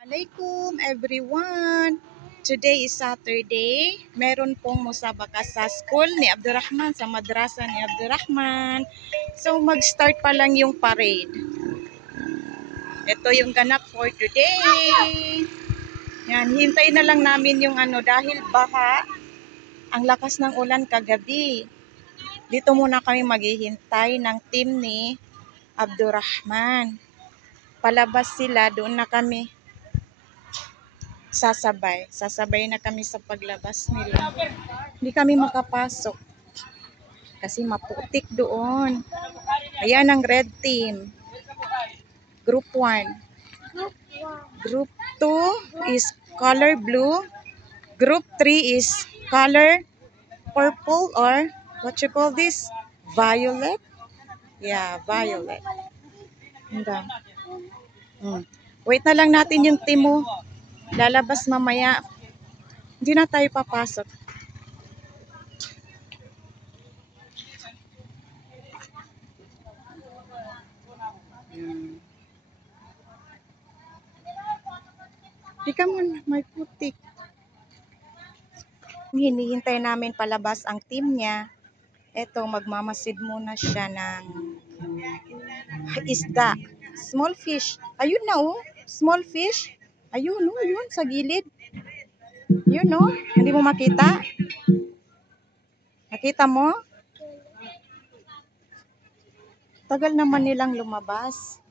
Alaikum everyone. Today is Saturday. Meron pong musabaka sa school ni Abdurrahman, sa madrasa ni Abdurrahman. So mag-start pa lang yung parade. Ito yung ganap for today. Yan, hintay na lang namin yung dahil baha. Ang lakas ng ulan kagabi. Dito muna kami maghihintay ng team ni Abdurrahman. Palabas sila, doon na kami sasabay na kami sa paglabas nila. Hindi kami makapasok kasi maputik doon. Ayan ang red team, group 1. Group 2 is color blue. Group 3 is color purple, or what you call this, violet. Yeah, violet. Wait na lang natin yung team mo. Lalabas mamaya. Hindi na tayo papasok. Di ka muna, may putik. Hinihintay namin palabas ang team niya. Eto, magmamasid muna siya ng isda. Small fish. Ayun na oh. Small fish. Ayun oh, yun sa gilid. Yun oh. Hindi mo makita? Nakita mo? Tagal naman nilang lumabas.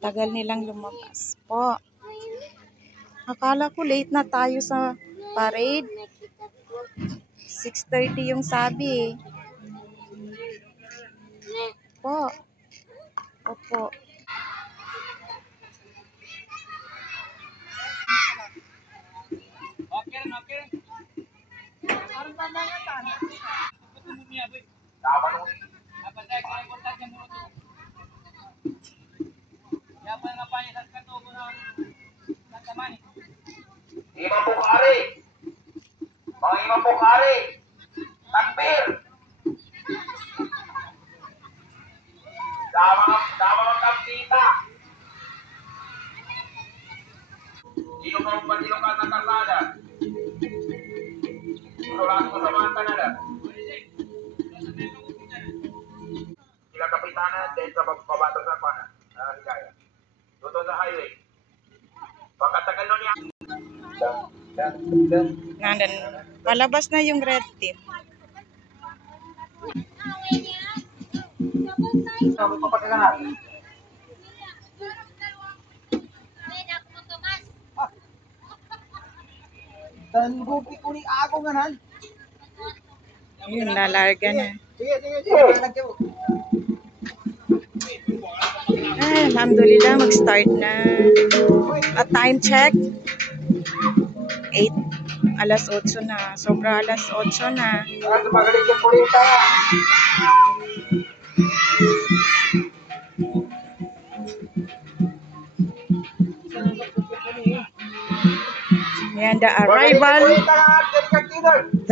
Tagal nilang lumabas po. Akala ko late na tayo sa parade. 6:30 yung sabi. Po. Opo. Imam Bukhari, mga Imam Bukhari, takbir. Sama ng kapita. Sino ka ng kalsada? Sulat ko sa mga kanada. Sila kapitana din sa pabato sa pana. Higaya. Doon sa highway. Pagkatagal nun niya. Nandan, palabas na yung red team. Kami papagkakahan. Dan gupi ko ni ako ganan. Yun, nalarga na. Sige. Alhamdulillah, mag-start na. At time check, 8:08 na. Sobra 8:08 na. Magaling yung kulita. Ayan, the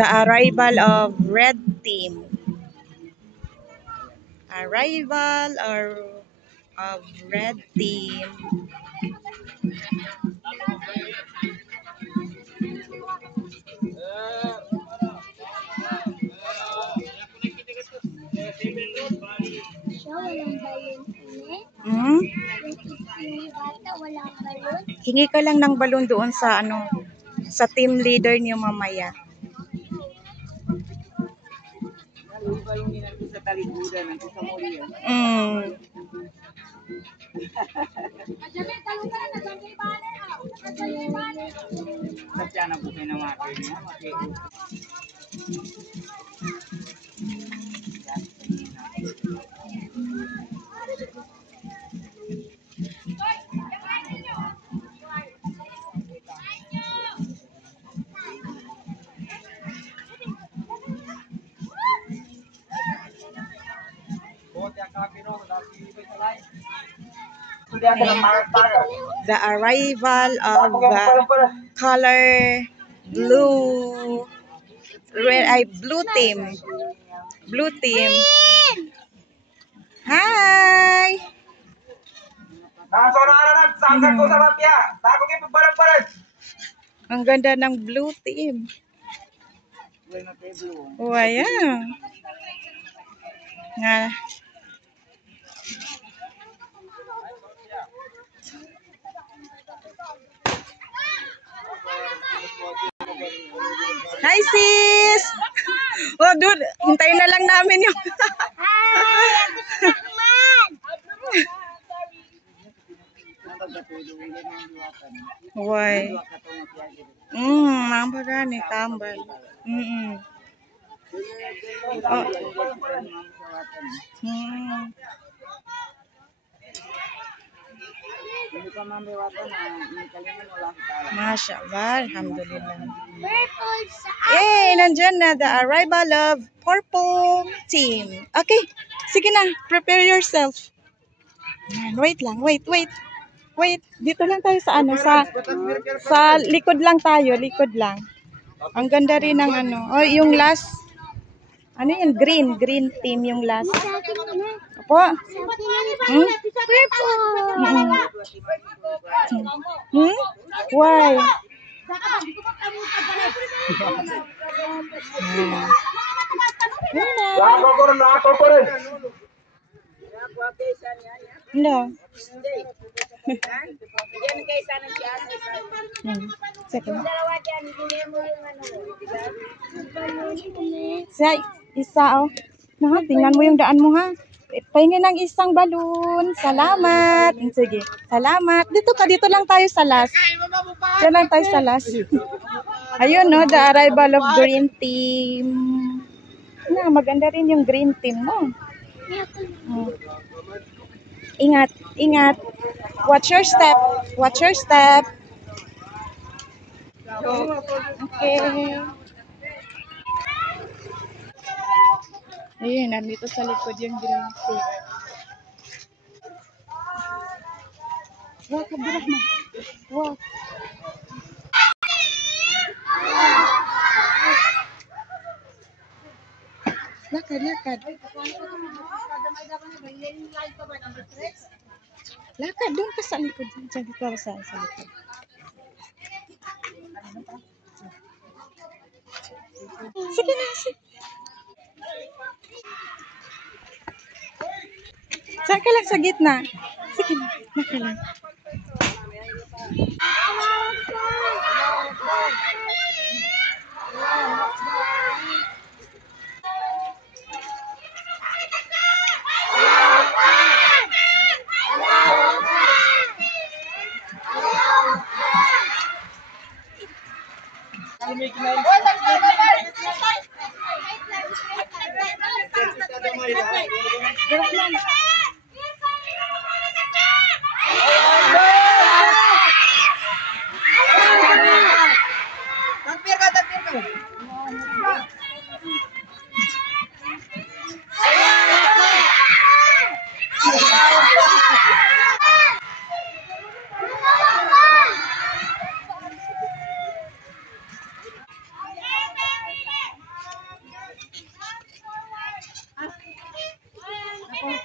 arrival of red team. Arrival of red team. Hingi ka lang ng balon doon sa sa team leader niyo mamaya. The arrival of the color blue, blue team. Blue team. Hi! Nasa na lang, saksak ko sa mapya. Tako kayo pagbalag-balag. Ang ganda ng blue team. Oh, ayan. Nga. Hi, sis! Oh, dude, hintayin na lang namin yung... Why? Mamba gani, tambal. Oh. Masya Allah, alhamdulillah. Yay, nandyan na the arrival of purple team. Okay, sige na, prepare yourself. Wait lang, wait. Dito lang tayo sa ano, sa likod lang tayo, likod lang. Ang ganda rin ng ano. Oh, yung last. Ano yung green team yung last. Opo. Why? Nako ko rin. No. Sa isa oh. Nah, tingnan mo yung daan mo ha. Pahingin ng isang balloon. Salamat. Sige. Salamat. Dito lang tayo sa last. Diyan lang tayo sa last. Ayun no, the arrival of green team. Na, maganda rin yung green team, no? Ingat. Watch your step. Okay. Ayun, nandito sa likod yung green team. Wow, Abdurrahman. Wow. Lakad. Lakad, doon ka sa likod. Diyan dito sa likod. Sige na. Saan ka lang sa gitna? Sige na, naka lang.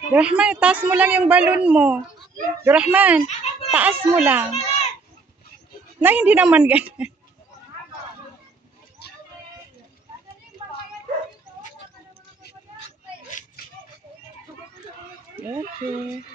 Rahman, taas mo lang yung balon mo. Rahman, taas mo lang. Na hindi naman ganyan. Okay.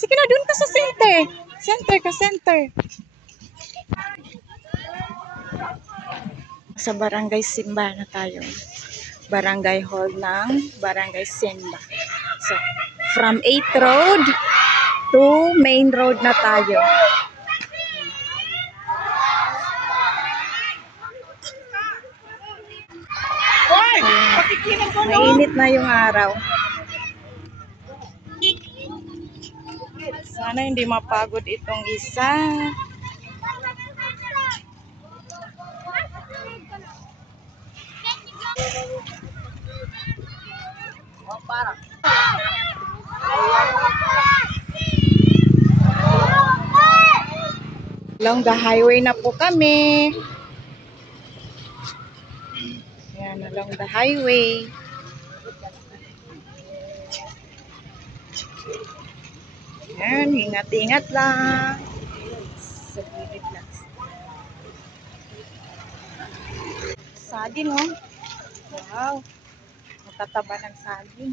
Sige na, dun ka sa center. Center. Sa Barangay Simba na tayo. Barangay Hall ng Barangay Simba. So, from 8th Road to Main Road na tayo. Mainit na yung araw. Sana hindi mapagod itong isa. Along the highway na po kami. Yan, along the highway. Yan, ingat-ingat lang. Sa gilid lang. Saging, oh. Wow. Matataba ng saging.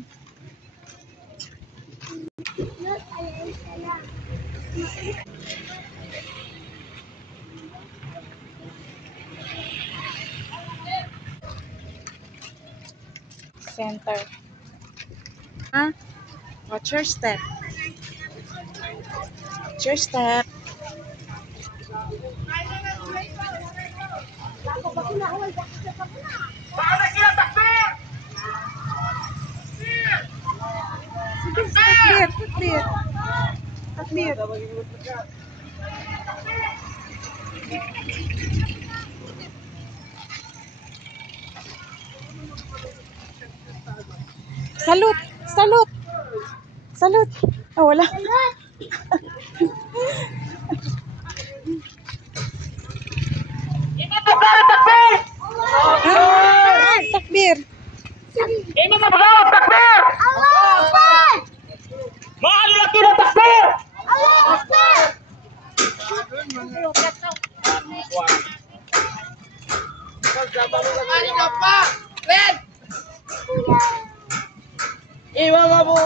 Center. Huh? Watch your step. Watch your step. Sige, takbir. Takbir. Salute! Salute! Salute! Oh, wala. Takbir! Ini betul takbir. Allahu Akbar. Mahal lagi dah takbir. Allahu Akbar. Hari dapat. Red. Imam Abu.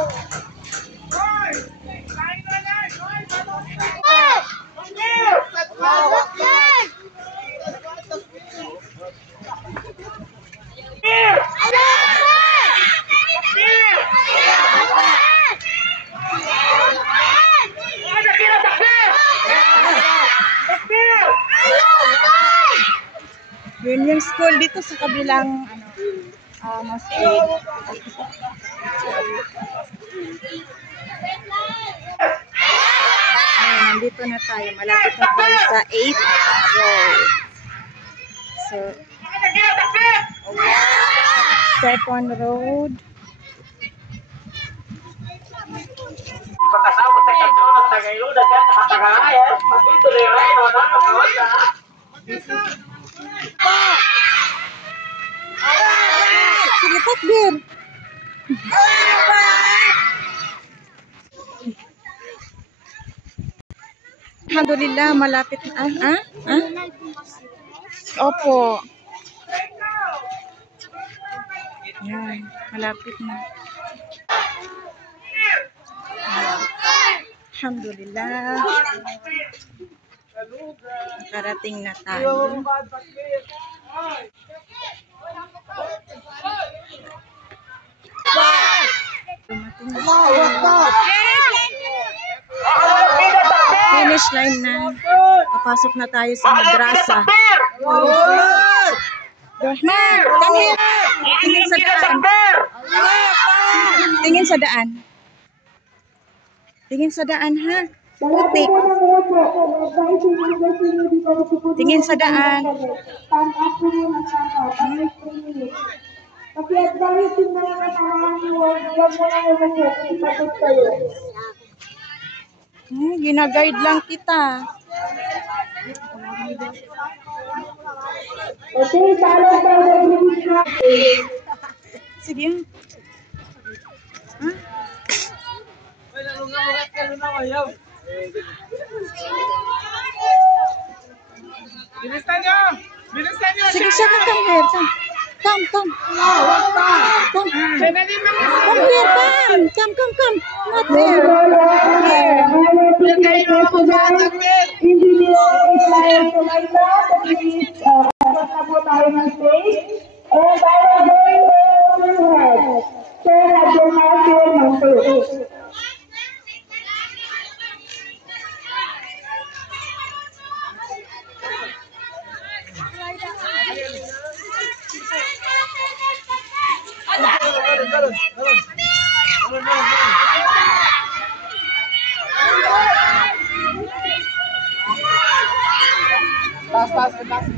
Yun yung school dito sa kabilang street. Nandito na tayo. Malapit na tayo sa 8th road. So, 2nd road. Pagkasama sa kanto ng Tagaylo, dagat nakatagaya, magituloy rin, wala na kawasa. Sige, takbir. Alhamdulillah, malapit na. Opo. Yan, malapit na. Alhamdulillah. Nakarating na tayo. Dumating na tayo. Finish line na. Papasok na tayo sa madrasa. Rahman, come here. Tingin sa daan. Tingin sa daan. Tingin sa daan, ha? Putik. Tingin sa daan. Gina-guide lang kita. Sige. Bilisan nyo! Bilisan nyo! Sige, siya ka, come here. Come. Come here, come. Not there. Hmm?